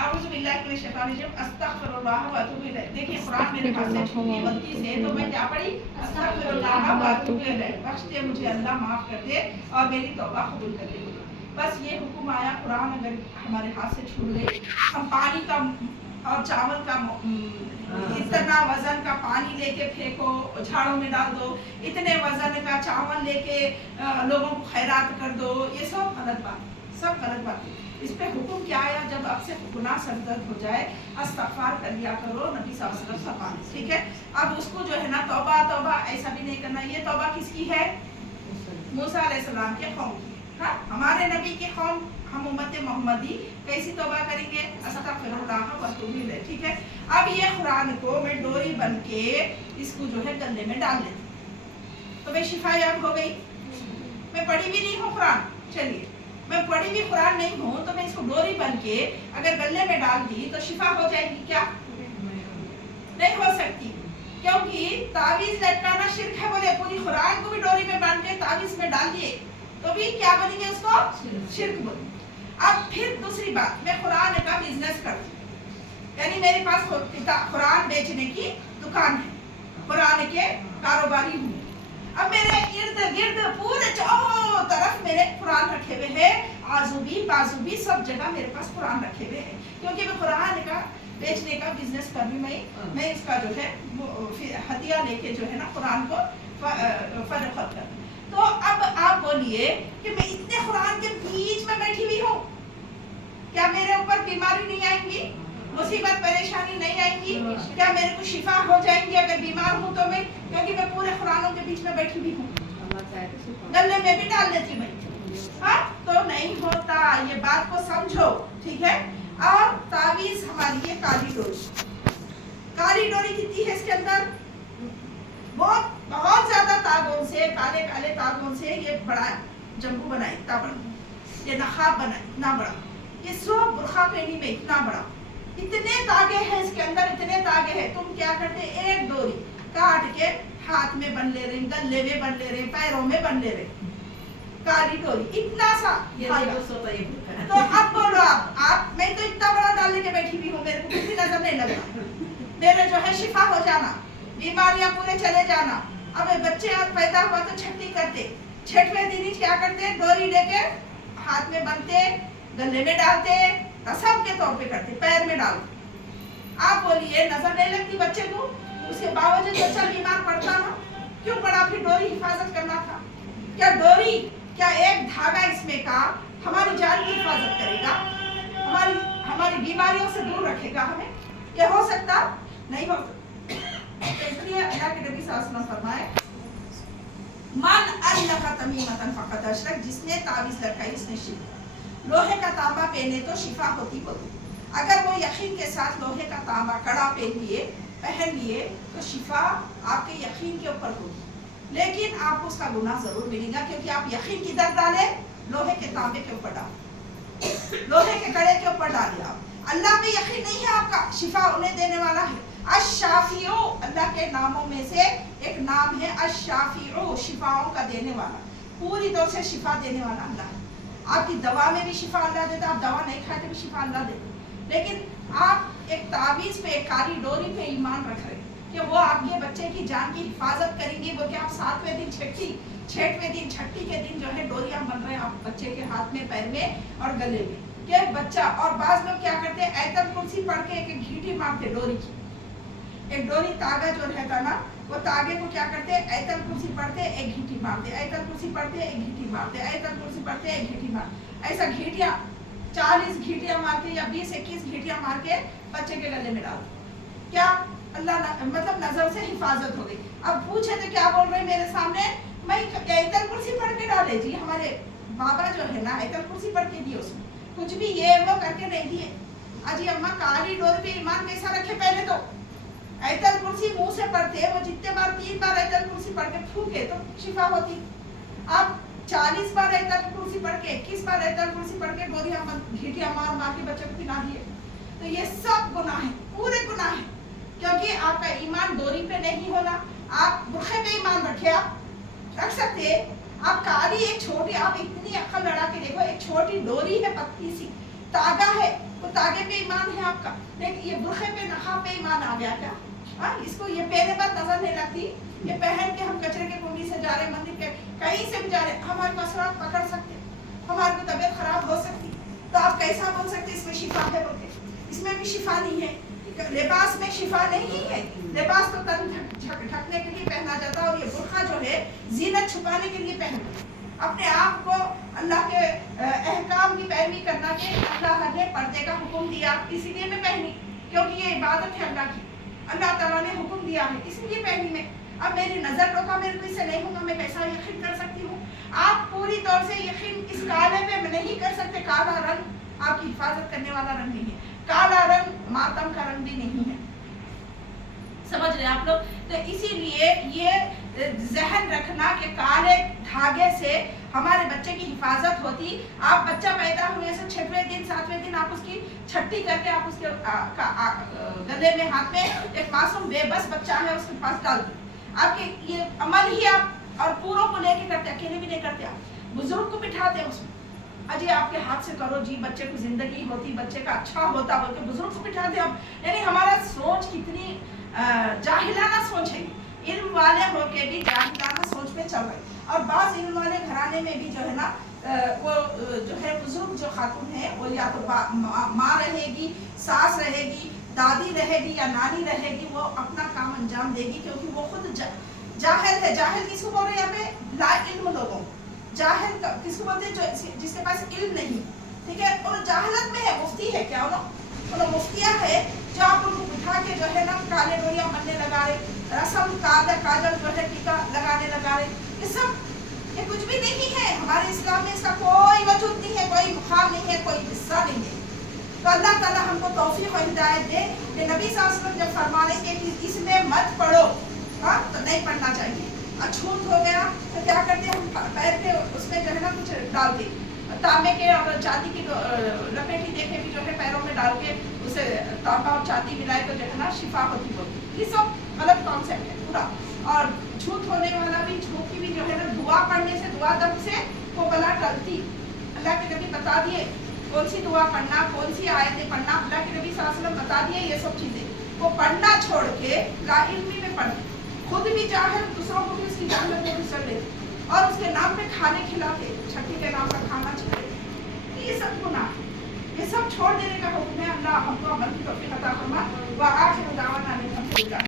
अऊज़ु बिल्लाहि मिनश शैतानिर रजीम, अस्तगफिरुल्लाह व अतूबु इलैह। देखिए कुरान मेरे पास से छूटी गलती से, तो मैं क्या पढ़ी, अस्तगफिरुल्लाह व अतूबु इलैह, बख्श दे मुझे अल्लाह, माफ कर दे और मेरी तौबा कबूल कर ले। बस ये हुक्म आया, कुरान अगर हमारे हाथ से छूट गई, हम पानी का और चावल का इतना वजन का पानी लेके फेंको, झाड़ू में डाल दो, इतने वजन का चावल लेके लोगों को खैरात कर दो, ये सब गलत बात, सब गलत बात है। इस पे हुक्म क्या आया, जब आपसे गुनाह सरदर्द हो जाए इस्तिग़फ़ार कर लिया करो, नबी सल्लल्लाहु अलैहि वसल्लम फरमाते, ठीक है। अब उसको जो है ना तौबा तौबा ऐसा भी नहीं करना। ये तौबा किसकी है, मूसा अलैहिस्सलाम के कौम की। हाँ, हमारे नबी के कौम, हम उम्मत मोहम्मदी कैसी तौबा करेंगे, अस्तगफिरुल्लाह व अतूबु इलैह, ठीक है। अब ये कुरान को मैं डोरी बन के इसको जो है गले में डाल देती, तो मैं शिफा याब हो गई। मैं पढ़ी भी नहीं हूँ कुरान, चलिए मैं पढ़ी भी कुरान नहीं हूँ, तो मैं इसको डोरी बन के अगर गले में डाल दी तो शिफा हो जाएगी क्या, नहीं हो सकती, क्योंकि तावीज लटकाना शिर्क है। बोले पूरी कुरान को भी डोरी में बांध के तावीज में डाल दिए तो भी क्या बनेंगे, उसको शिर्क बोले। अब फिर दूसरी बात, मैं कुरान का बिजनेस करती हूँ, यानी मेरे पास कुरान बेचने की दुकान है, कुरान के कारोबारी हूँ। अब मेरे इर्द गिर्द पूरे चारों तरफ मेरे कुरान रखे हुए हैं, आजूबी बाजूबी सब जगह मेरे पास कुरान रखे हुए हैं, क्योंकि मैं कुरान का बेचने का बिजनेस कर रही हूँ। मैं इसका जो है हदिया लेके जो है ना कुरान को फरोख्त कर। तो अब आप बोलिए कि मैं इतने कुरान के बीच में बैठी हुई हूँ, क्या मेरे ऊपर बीमारी नहीं आएंगी, मुसीबत परेशानी नहीं आएंगी, क्या मेरे को शिफा हो जाएंगी अगर बीमार हूँ तो मैं, क्योंकि मैं पूरे कुरानों के बीच में बैठी हुई हूँ, गले में भी डाल लेती मैं। हाँ, तो नहीं होता, ये बात को समझो, ठीक है। और तावीज हमारी ये काली डोरी कितनी है इसके अंदर, बहुत ज्यादा तागों से, काले काले तागों से ये बड़ा जंबू बनाए, ये नखाब बनाए इतना बड़ा, ये सब बुरखा पहनी में इतना बड़ा, इतने तागे हैं इसके अंदर, इतने तागे हैं। तुम क्या करते, एक डोरी काट के हाथ में बन ले रहे, गले में बन ले रहे, पैरों में बन ले रहे, काली डोरी इतना सा। तो अब बोलो आप मैं तो इतना बड़ा डाल लेके बैठी हुई हूँ, मेरे को कुछ भी नजर नहीं लग रहा, मेरे जो है शिफा हो जाना, बीमारियां पूरे चले जाना। अब बच्चे आज पैदा हुआ तो छठी करते, छठवें दिन क्या करते, डोरी लेके हाथ में बनते, गले में डालते, रसम के तौर पे करते, पैर में डालते। आप बोलिए नजर नहीं लगती बच्चे को, उसके बावजूद बच्चा बीमार पड़ता ना, क्यों पड़ा, फिर डोरी हिफाजत करना था। क्या डोरी, क्या एक धागा इसमें का हमारी जान की हिफाजत करेगा, हमारी बीमारियों से दूर रखेगा हमें, क्या हो सकता, नहीं हो सकता। इसलिए अल्लाह के नबी सल्लल्लाहु अलैहि वसल्लम फरमाए, मन अल्लका तमीमतन फक़द अशरक, जिसने तावीज़ लगाई उसने शिरक। लोहे का तांबा पहने तो शिफा होती। अगर वो यकीन के साथ लोहे का तांबा कड़ा पहन लिए तो शिफा आपके यकीन के ऊपर होगी, लेकिन आपको उसका गुनाह जरूर मिलेगा, क्योंकि आप यकीन किधर डाले, लोहे के तांबे के ऊपर डाले, लोहे के कड़े के ऊपर डाले। आप अल्लाह पे यकीन नहीं है आपका, शिफा उन्हें देने वाला है। अश-शाफिउ, अल्लाह के नामों में से एक नाम है अश-शाफिउ, शिफाओं का देने वाला, पूरी तरह से शिफा देने वाला अल्लाह। आपकी दवा में भी शिफा अल्लाह देता, आप दवा नहीं खाते भी शिफा अल्लाह देता। लेकिन आप एक तावीज पे, एक काली डोरी पे ईमान रख रहे कि वो आपके बच्चे की जान की हिफाजत करेंगी, वो क्या आप 7वें दिन छठवें दिन छठी के दिन जो है डोरियां बन रहे हैं आप बच्चे के हाथ में, पैर में और गले में, कि बच्चा। और बाज़ लोग क्या करते हैं, आयतल कुर्सी पढ़ के एक घीटी मारते डोरी की, एक डोरी तागा जो रहता ना, वो तागे को क्या करते हैं, आयतल कुर्सी पढ़ते एक घीटी मारते, आयतल कुर्सी पढ़ते एक घीटी मारते, आयतल कुर्सी पढ़ते एक घीटी मारते, ऐसा घीटियां 40 घीटियां मार के या 20-21 घीटियां मार के बच्चे के गले में डाल। क्या अल्लाह मतलब नजर से हिफाजत हो गई। अब पूछे तो क्या बोल रहे मेरे सामने, मैं आयतल कुर्सी पढ़ के डाले जी, हमारे बाबा जो है ना आयतल कुर्सी पढ़ के दिए, उसमें कुछ भी ये वो करके नहीं दिए। अजी अम्मा काली डोरी पे ईमान कैसा रखे, पहले तो आयतल कुर्सी मुंह से पढ़ते, वो जितने बार 3 बार आयतल कुर्सी पढ़ के फूके तो शिफा होती। आप 40 बार आयतल कुर्सी पढ़ के, 21 बार आयतल कुर्सी पढ़ के डोरियां घीटियां मार के बच्चे को पिला दिए, तो ये सब गुनाह है, पूरे गुनाह है, क्योंकि आपका ईमान डोरी पे नहीं होना। आप बुरखे पे ईमान रखे, आप रख सकते, आप काली एक छोटी, आप इतनी अक्ल लड़ा के देखो, एक छोटी डोरी है पतली सी, तागा है, वो तागे पे ईमान है आपका, लेकिन ये बुरखे पे नकाब पे ईमान आ गया क्या? हाँ, इसको ये पहले बात नजर नहीं लगती, ये पहन के हम कचरे के कुंडी से जा रहे, मंदिर के कहीं से भी जा रहे, हमारे को असरात पकड़ सकते, हमारे को तबीयत खराब हो सकती। तो आप कैसा बोल सकते इसमें शिफा है बोल के? इसमें भी शिफा नहीं है, लिबास में शिफा नहीं है। लिबास तो तन ढकने के लिए पहना जाता है, और ये बुर्का जो है जीनत छुपाने के लिए पहनते, अपने आप को अल्लाह के अहकाम की पैरवी करना के अल्लाह ने पर्दे का हुक्म दिया, इसीलिए मैं पहनी, क्योंकि ये इबादत है अल्लाह की, अल्लाह ताला ने हुक्म दिया है, इसलिए पहनी मैं। अब मेरी नजर टोका मेरे को इससे नहीं होगा, मैं कैसा यकीन कर सकती हूँ? आप पूरी तौर से यकीन इस काले पे नहीं कर सकते। काला रंग आपकी हिफाजत करने वाला रंग नहीं है, काला रंग मातम का रंग भी नहीं है, समझ रहे आप लोग? तो इसीलिए ये जहन रखना कि काले धागे से हमारे बच्चे की हिफाजत होती। आप बच्चा पैदा हुए से 6वें दिन 7वें दिन आप उसकी छट्टी करके आप उसके गले में हाथ में एक मासूम बेबस बच्चा है उसके पास डाल दो। आपके ये अमल ही आप और पूरों को लेके करते, अकेले भी नहीं करते, आप बुजुर्ग को बिठाते उसमें, अजी आपके हाथ से करो जी, बच्चे को जिंदगी होती, बच्चे का अच्छा होता बोल के बुजुर्ग को बिठाते हम। यानी हमारा सोच कितनी जाहिलाना सोच है, इल्म वाले होके भी जाहिलाना सोच पे चल रहे। और बाज़ इल्म वाले घराने में भी जो है ना वो जो है बुजुर्ग जो खातून है वो या तो माँ रहेगी, सास रहेगी, दादी रहेगी या नानी रहेगी, वो अपना काम अंजाम देगी, क्योंकि वो खुद जाहिल है। जाहिल किसको बोल रहे हैं यहाँ पे? ला इल्म लोगों। जाहिल किसको बोलते हैं? जो जिसके पास इल्म नहीं, ठीक है, और जाहलत में है, मुफ्ती है क्या वो मुफ्तिया है, जो आप उनको उठा के जो है ना काले डोरिया बनने लगा रहे, रसम काजल जो है टीका लगाने लगा रहे, ये सब ये कुछ भी नहीं है। हमारे इस्लाम में इसका कोई वजूद नहीं है, कोई मुकाम नहीं है, कोई हिस्सा नहीं है। तो अल्लाह ताला हमको तौफीक और हिदायत दे कि नबी सल्लल्लाहु अलैहि वसल्लम जब फरमा रहे कि इसमें मत पढ़ो, हाँ, तो नहीं पढ़ना चाहिए। अछूत हो गया तो क्या करते हम पैर पे उसमें जो है ना कुछ डालते, तांबे के और चांदी की लपेटी देखे भी जो है पैरों में डाल के उसे तांबा और चांदी मिलाए तो जो है ना शिफा होती बोलती। ये सब गलत कॉन्सेप्ट है पूरा। और झूठ होने वाला भी, झूठ की भी जो है ना दुआ पढ़ने से, दुआ दम से वो बला टलती। अल्लाह के नबी बता दिए कौन सी दुआ पढ़ना, कौन सी आयतें पढ़ना, अल्लाह के नबी सल्लल्लाहु अलैहि वसल्लम बता दिए ये सब चीजें। वो पढ़ना छोड़ के लाइल्मी में पढ़, खुद भी जाहिल, दूसरों को भी उसकी जाहिलत में घुस लेते और उसके नाम पे खाने खिलाते, छठी के नाम पर खाना खिलाते। ये सब गुनाह, ये सब छोड़ देने का हुक्म है। अल्लाह हमको अमल की तौफीक अता फरमा। व आखिर दावाना अनिल हम्दुलिल्लाह।